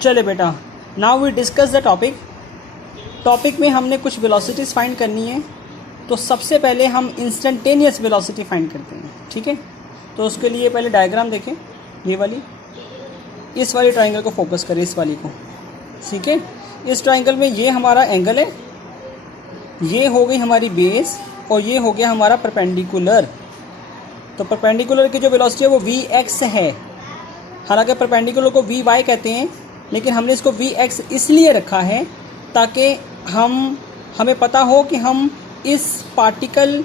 चले बेटा, now we discuss the topic में हमने कुछ वेलोसिटीज़ फाइंड करनी है। तो सबसे पहले हम इंस्टेंटेनियस वेलोसिटी फाइंड करते हैं, ठीक है। तो उसके लिए पहले डायग्राम देखें, ये वाली, इस वाली ट्राइंगल को फोकस करें, इस वाली को, ठीक है। इस ट्राइंगल में ये हमारा एंगल है, ये हो गई हमारी बेस और ये हो गया हमारा परपेंडिकुलर। तो परपेंडिकुलर की जो वेलोसिटी है वो Vx है। हालांकि परपेंडिकुलर को Vy कहते हैं, लेकिन हमने इसको Vx इसलिए रखा है ताकि हमें पता हो कि हम इस पार्टिकल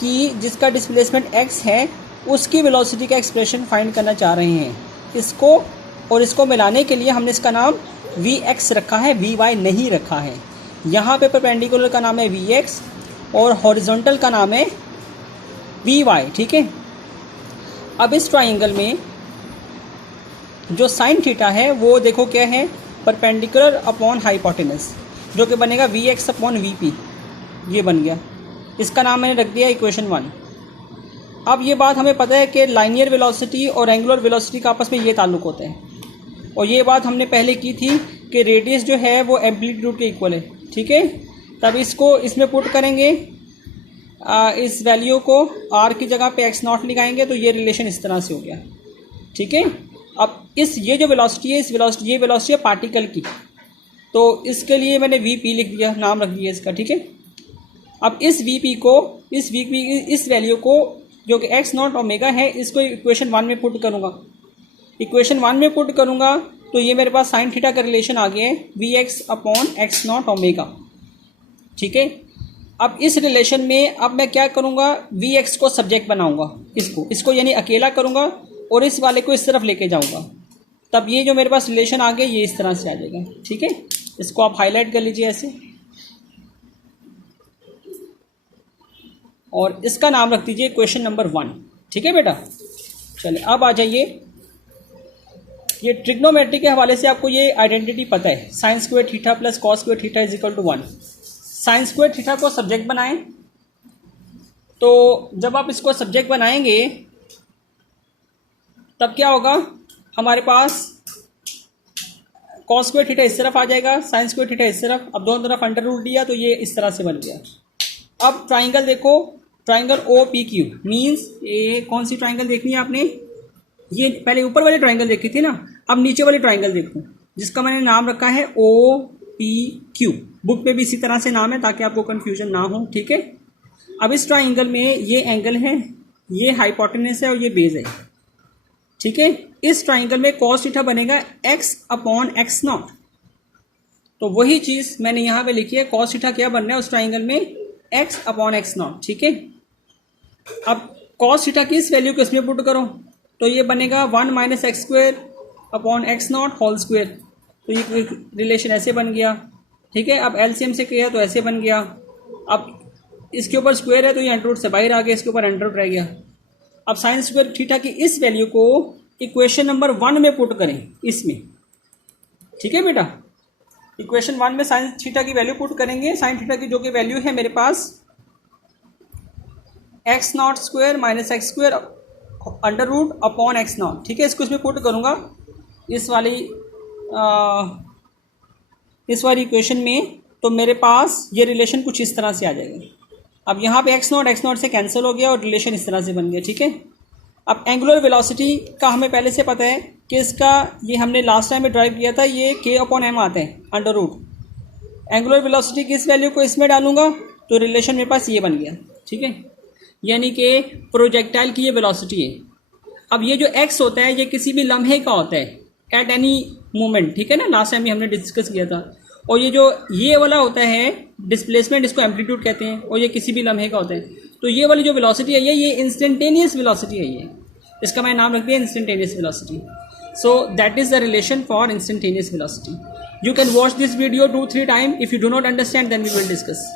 की जिसका डिस्प्लेसमेंट x है उसकी वेलोसिटी का एक्सप्रेशन फाइंड करना चाह रहे हैं। इसको और इसको मिलाने के लिए हमने इसका नाम Vx रखा है, Vy नहीं रखा है। यहाँ पे परपेंडिकुलर का नाम है Vx और हॉरिजॉन्टल का नाम है Vy, ठीक है। अब इस ट्राइंगल में जो साइन थीटा है वो देखो क्या है, परपेंडिकुलर अपॉन हाइपोटेनस, जो कि बनेगा Vx अपॉन Vp, ये बन गया। इसका नाम मैंने रख दिया इक्वेशन 1। अब ये बात हमें पता है कि लाइनियर वेलोसिटी और एंगुलर वेलोसिटी का आपस में ये ताल्लुक होता है, और ये बात हमने पहले की थी कि रेडियस जो है वो एम्पलीट्यूड के इक्वल है, ठीक है। तब इसको इसमें पुट करेंगे, इस वैल्यू को r की जगह पे x0 लगाएंगे तो ये रिलेशन इस तरह से हो गया, ठीक है। अब ये जो वेलोसिटी है, ये वेलोसिटी है पार्टिकल की, तो इसके लिए मैंने Vp लिख दिया, नाम रख दिया इसका, ठीक है। अब इस वैल्यू को जो कि x0 ओमेगा है, इसको इक्वेशन 1 में पुट करूँगा। इक्वेशन 1 में पुट करूँगा तो ये मेरे पास साइन थीटा का रिलेशन आ गया है Vx अपॉन x0 ओमेगा, ठीक है। अब इस रिलेशन में अब मैं क्या करूँगा, Vx को सब्जेक्ट बनाऊँगा, इसको यानी अकेला करूँगा और इस वाले को इस तरफ लेके जाऊँगा। तब ये जो मेरे पास रिलेशन आ गया ये इस तरह से आ जाएगा, ठीक है। इसको आप हाईलाइट कर लीजिए ऐसे, और इसका नाम रख दीजिए क्वेश्चन नंबर 1, ठीक है बेटा। चलिए अब आ जाइए, ये ट्रिग्नोमेट्री के हवाले से आपको ये आइडेंटिटी पता है, sine square theta plus cos square theta is equal to 1। Sine square theta को सब्जेक्ट बनाएं, तो जब आप इसको सब्जेक्ट बनाएंगे तब क्या होगा, हमारे पास कॉस स्क्वायर थीटा इस तरफ आ जाएगा, साइन स्क्वायर थीटा इस तरफ। अब दोनों तरफ अंडर रूट दिया तो ये इस तरह से बन गया। अब ट्राइंगल देखो, ट्राइंगल OPQ मीन्स ये कौन सी ट्राइंगल देखनी है आपने, ये पहले ऊपर वाली ट्राइंगल देखी थी ना, अब नीचे वाली ट्राइंगल देखो जिसका मैंने नाम रखा है OPQ। बुक पे भी इसी तरह से नाम है ताकि आपको कंफ्यूजन ना हो, ठीक है। अब इस ट्राइंगल में ये एंगल है, ये हाइपोटेनस है और ये बेस है, ठीक है। इस ट्राइंगल में कॉस थीटा बनेगा x अपॉन x0। तो वही चीज़ मैंने यहाँ पे लिखी है, कॉस थीटा क्या बन रहा है उस ट्राइंगल में, x अपॉन x0, ठीक है। अब कॉस थीटा की इस वैल्यू को इसमें पुट करो तो ये बनेगा 1 minus x square upon x0 whole square. तो ये रिलेशन ऐसे बन गया, ठीक है। अब LCM से किया तो ऐसे बन गया। अब इसके ऊपर स्क्वायर है तो ये अंडर रूट से बाहर आ गया, इसके ऊपर अंडर रूट रह गया। अब साइन स्क्वायर थीटा की इस वैल्यू को इक्वेशन नंबर 1 में पुट करें इसमें, ठीक है बेटा। इक्वेशन 1 में साइन थीटा की वैल्यू पुट करेंगे, साइन थीटा की जो कि वैल्यू है मेरे पास x0 square minus x square under root upon x0, ठीक है। इसको इसमें पुट करूँगा इस वाली इक्वेशन में, तो मेरे पास ये रिलेशन कुछ इस तरह से आ जाएगा। अब यहाँ पे x0 से कैंसिल हो गया और रिलेशन इस तरह से बन गया, ठीक है। अब एंगुलर वेलोसिटी का हमें पहले से पता है कि इसका ये हमने लास्ट टाइम में ड्राइव किया था, ये k अपॉन m आता है अंडर रूट। एंगुलर वेलोसिटी की इस वैल्यू को इसमें डालूंगा तो रिलेशन मेरे पास ये बन गया, ठीक है। यानी कि प्रोजेक्टाइल की ये वेलोसिटी है। अब ये जो x होता है ये किसी भी लम्हे का होता है, एट एनी मोमेंट, ठीक है ना, लास्ट टाइम भी हमने डिस्कस किया था। और ये जो ये वाला होता है डिस्प्लेसमेंट, इसको एम्पलीट्यूड कहते हैं, और ये किसी भी लम्हे का होता है। तो ये वाली जो वेलोसिटी है ये इंस्टेंटेनियस वेलोसिटी है, ये इसका मैं नाम रख दिया instantaneous velocity. So that is the relation for instantaneous velocity. You can watch this video 2-3 time. If you do not understand then we will discuss.